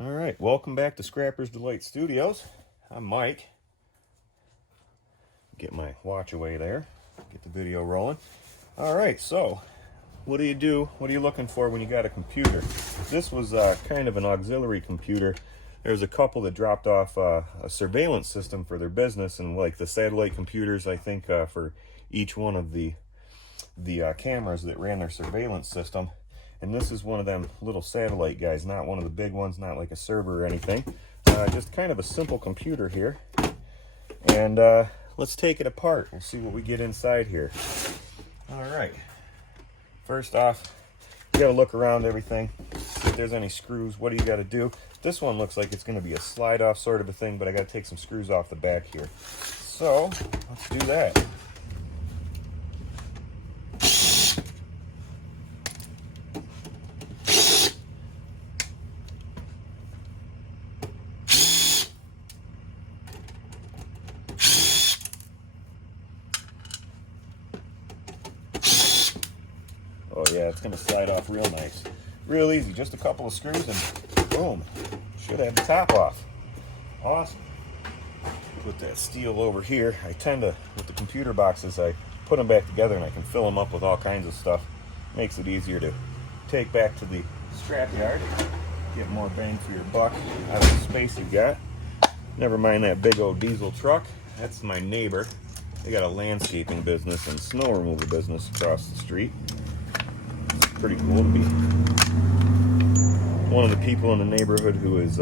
All right, welcome back to Scrapper's Delight Studios. I'm Mike. Get my watch away there. Get the video rolling. All right, so what do you do? What are you looking for when you got a computer? This was kind of an auxiliary computer. There's a couple that dropped off a surveillance system for their business, and like the satellite computers, I think for each one of the cameras that ran their surveillance system. And this is one of them little satellite guys, not one of the big ones, not like a server or anything. Just kind of a simple computer here. And let's take it apart and see what we get inside here. All right. First off, you gotta look around everything, see if there's any screws. What do you gotta do? This one looks like it's gonna be a slide off sort of a thing, but I gotta take some screws off the back here. So let's do that. Oh yeah, it's gonna slide off real nice. Real easy, just a couple of screws and boom, should have the top off. Awesome. Put that steel over here. I tend to, with the computer boxes, I put them back together and I can fill them up with all kinds of stuff. Makes it easier to take back to the scrapyard, get more bang for your buck out of the space you got. Never mind that big old diesel truck. That's my neighbor. They got a landscaping business and snow removal business across the street. Pretty cool to be one of the people in the neighborhood who is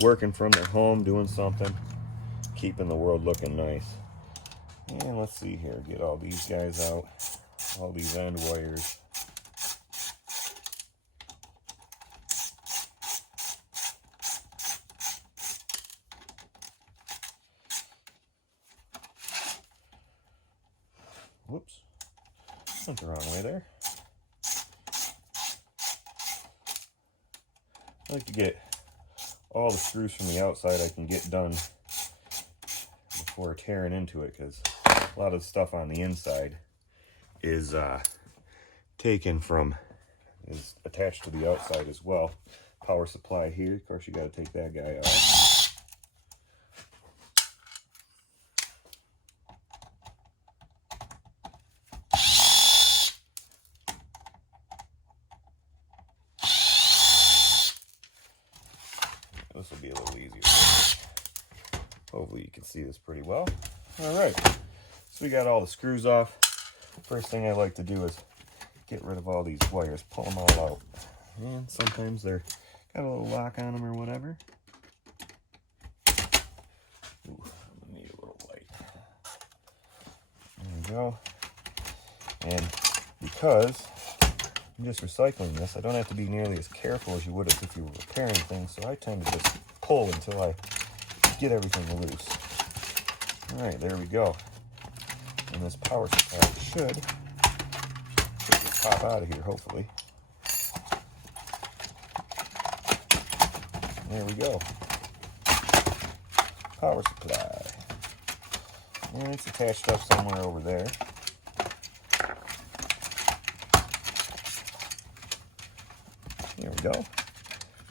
working from their home, doing something, keeping the world looking nice. And let's see here, get all these guys out, all these end wires. Whoops, went the wrong way there. I like to get all the screws from the outside I can get done before tearing into it, because a lot of the stuff on the inside is is attached to the outside as well. Power supply here, of course you got to take that guy off. This will be a little easier. Hopefully you can see this pretty well. All right, so we got all the screws off. First thing I like to do is get rid of all these wires, pull them all out. And sometimes they're got a little lock on them or whatever. Ooh, I'm gonna need a little light. There we go. And because I'm just recycling this, I don't have to be nearly as careful as you would as if you were repairing things, so I tend to just pull until I get everything loose. All right, there we go. And this power supply should just pop out of here, hopefully. There we go. Power supply. And it's attached up somewhere over there. There we go.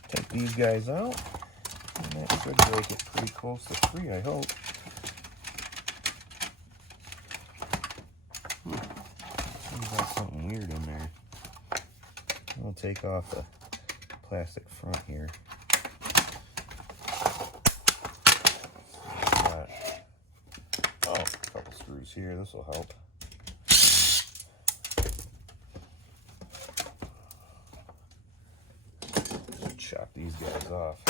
Take these guys out. And that should break it pretty close to free, I hope. Seems like something weird in there. I'll take off the plastic front here. Oh, a couple screws here. This will help. Chop these guys off.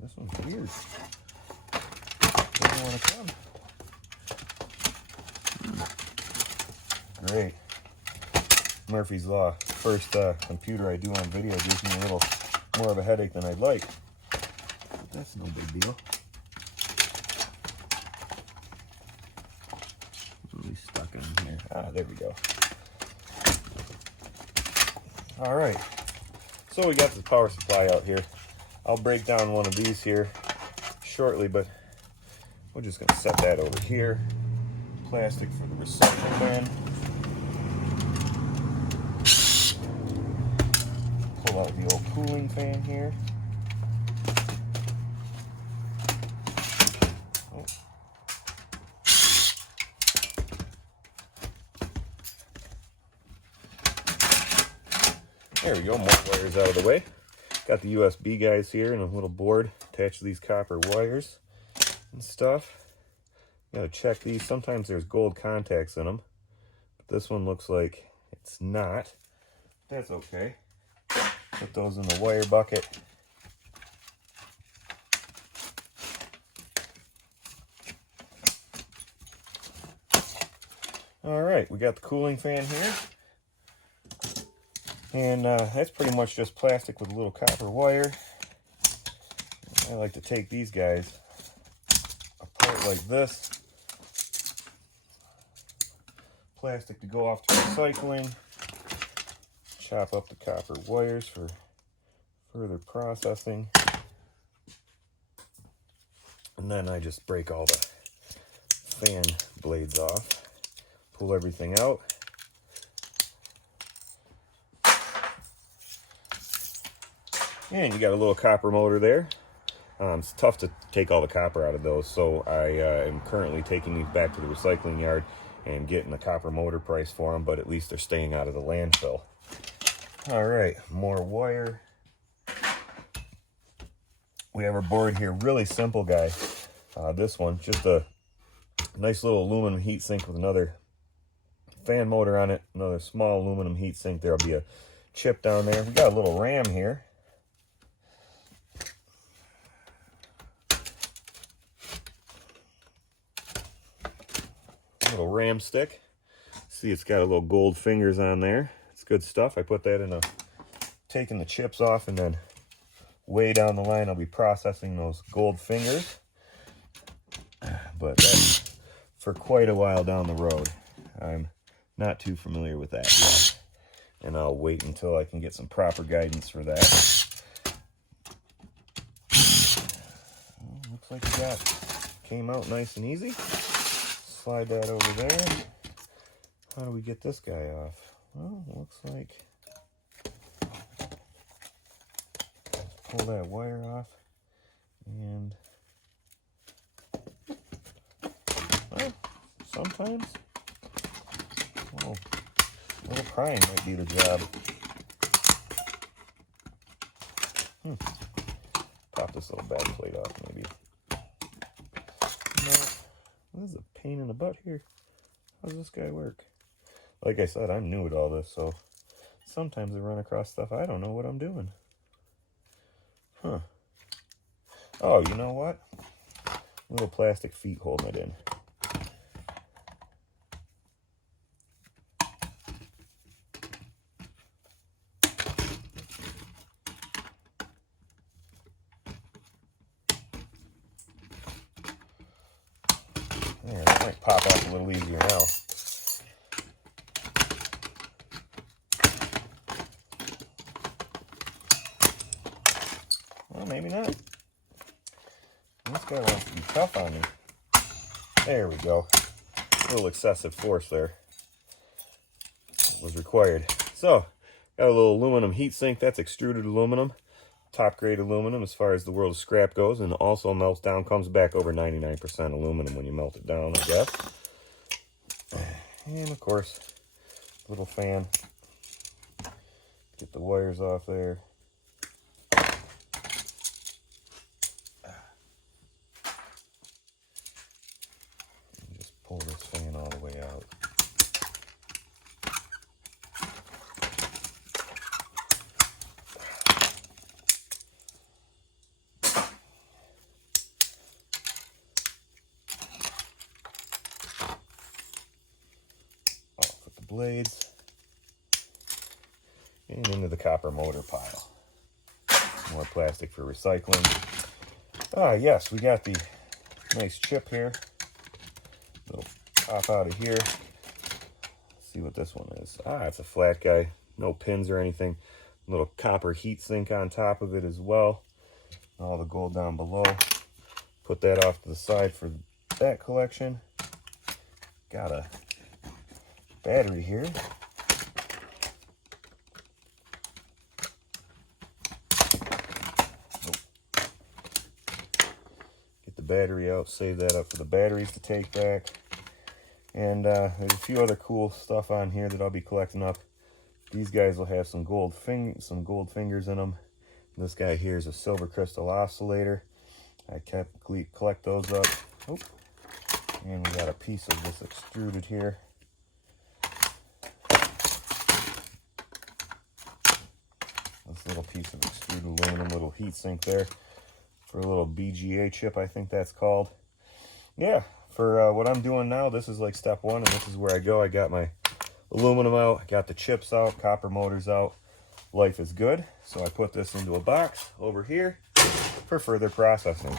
This one's weird. Doesn't want to come. Great. Murphy's Law. First computer I do on video gives me a little more of a headache than I'd like. But that's no big deal. Really stuck in here. Ah, there we go. All right. So we got the power supply out here. I'll break down one of these here shortly, but we're just going to set that over here. plastic for the recycle bin. Pull out the old cooling fan here. Oh. There we go, more wires out of the way. Got the USB guys here and a little board attached to these copper wires and stuff. Gotta check these. Sometimes there's gold contacts in them, but this one looks like it's not. That's okay. Put those in the wire bucket. All right, we got the cooling fan here. And that's pretty much just plastic with a little copper wire. I like to take these guys apart like this. Plastic to go off to recycling. Chop up the copper wires for further processing. And then I just break all the fan blades off. Pull everything out. And you got a little copper motor there. It's tough to take all the copper out of those, so I am currently taking these back to the recycling yard and getting the copper motor price for them, but at least they're staying out of the landfill. All right, more wire. We have our board here, really simple guy. This one, just a nice little aluminum heatsink with another fan motor on it, another small aluminum heatsink. There'll be a chip down there. We got a little ram here. Little ram stick. See, it's got a little gold fingers on there. It's good stuff. I put that in taking the chips off, and then way down the line I'll be processing those gold fingers. But that's for quite a while down the road. I'm not too familiar with that yet, and I'll wait until I can get some proper guidance for that. Well, looks like came out nice and easy. Slide that over there. How do we get this guy off? Well, looks like pull that wire off, and well, sometimes a little prying might be the job. Pop this little back plate off, maybe. No. This is a pain in the butt here. How does this guy work? Like I said, I'm new at all this, so sometimes I run across stuff I don't know what I'm doing. Huh. Oh, you know what? Little plastic feet holding it in. There, that might pop off a little easier now. Well, maybe not. This guy wants to be tough on me. There we go. A little excessive force there was required. So, got a little aluminum heat sink. That's extruded aluminum. Top grade aluminum as far as the world of scrap goes, and also melts down, comes back over 99% aluminum when you melt it down, I guess. And of course, little fan. Get the wires off there. And just pull this fan all the way out. Blades and into the copper motor pile. More plastic for recycling. Yes, we got the nice chip here. Little pop out of here. Let's see what this one is. It's a flat guy, no pins or anything. Little copper heat sink on top of it as well. All the gold down below. Put that off to the side for that collection. got a battery here. Get the battery out, save that up for the batteries to take back. And there's a few other cool stuff on here that I'll be collecting up. These guys will have some gold fingers in them. This guy here is a silver crystal oscillator. I collect those up. Oop. And we got a piece of this extruded here. This little piece of extruded aluminum, little heat sink there for a little BGA chip, I think that's called. Yeah, for what I'm doing now, this is like step one, and this is where I go. I got my aluminum out, I got the chips out, copper motors out. Life is good. So I put this into a box over here for further processing.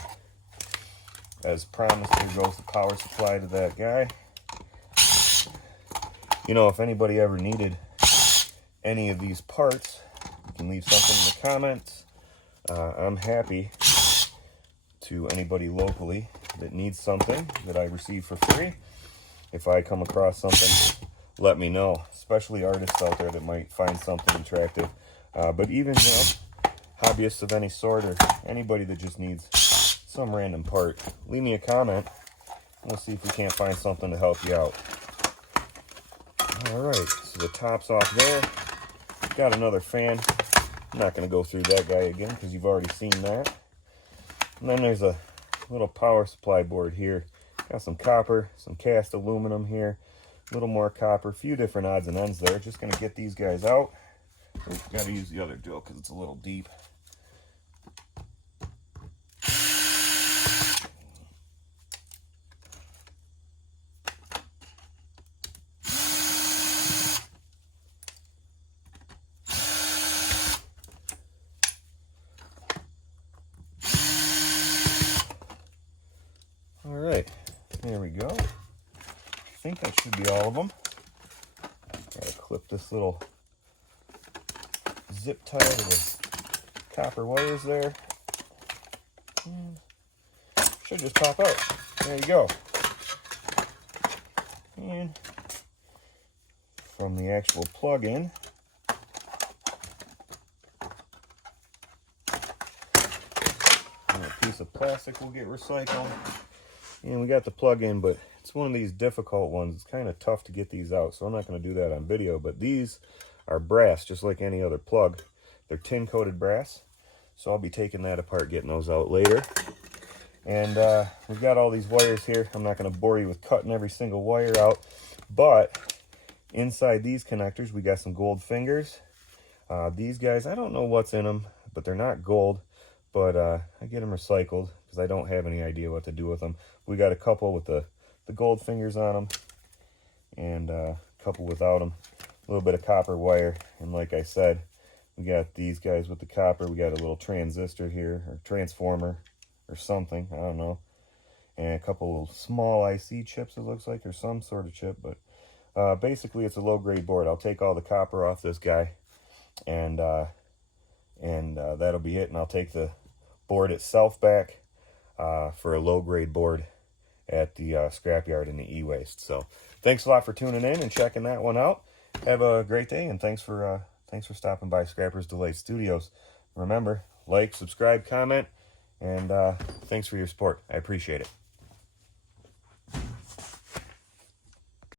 As promised, here goes the power supply to that guy. You know, if anybody ever needed any of these parts, you can leave something in the comments. I'm happy to anybody locally that needs something that I receive for free. If I come across something, let me know, especially artists out there that might find something attractive. But even, you know, hobbyists of any sort, or anybody that just needs some random part, leave me a comment. We'll see if we can't find something to help you out. Alright, so the top's off there. Got another fan. I'm not going to go through that guy again because you've already seen that. And then there's a little power supply board here. Got some copper, some cast aluminum here, a little more copper, a few different odds and ends there. Just going to get these guys out. We've got to use the other drill because it's a little deep. All right, there we go. I think that should be all of them. Gotta clip this little zip tie to the copper wires there. Should just pop out. There you go. And from the actual plug-in, a piece of plastic will get recycled. And we got the plug-in, but it's one of these difficult ones. It's kind of tough to get these out, so I'm not going to do that on video. But these are brass, just like any other plug. They're tin-coated brass, so I'll be taking that apart, getting those out later. And we've got all these wires here. I'm not going to bore you with cutting every single wire out, but inside these connectors, we got some gold fingers. These guys, I don't know what's in them, but they're not gold. But I get them recycled because I don't have any idea what to do with them. We got a couple with the gold fingers on them, and a couple without them. A little bit of copper wire, and like I said, we got these guys with the copper. We got a little transistor here, or transformer, or something, I don't know. And a couple of small IC chips, it looks like, or some sort of chip. But basically, it's a low-grade board. I'll take all the copper off this guy, and that'll be it. And I'll take the board itself back for a low-grade board at the scrapyard in the e-waste. So thanks a lot for tuning in and checking that one out. Have a great day, and thanks for stopping by Scrapper's Delight Studios. Remember, like, subscribe, comment, and thanks for your support. I appreciate it.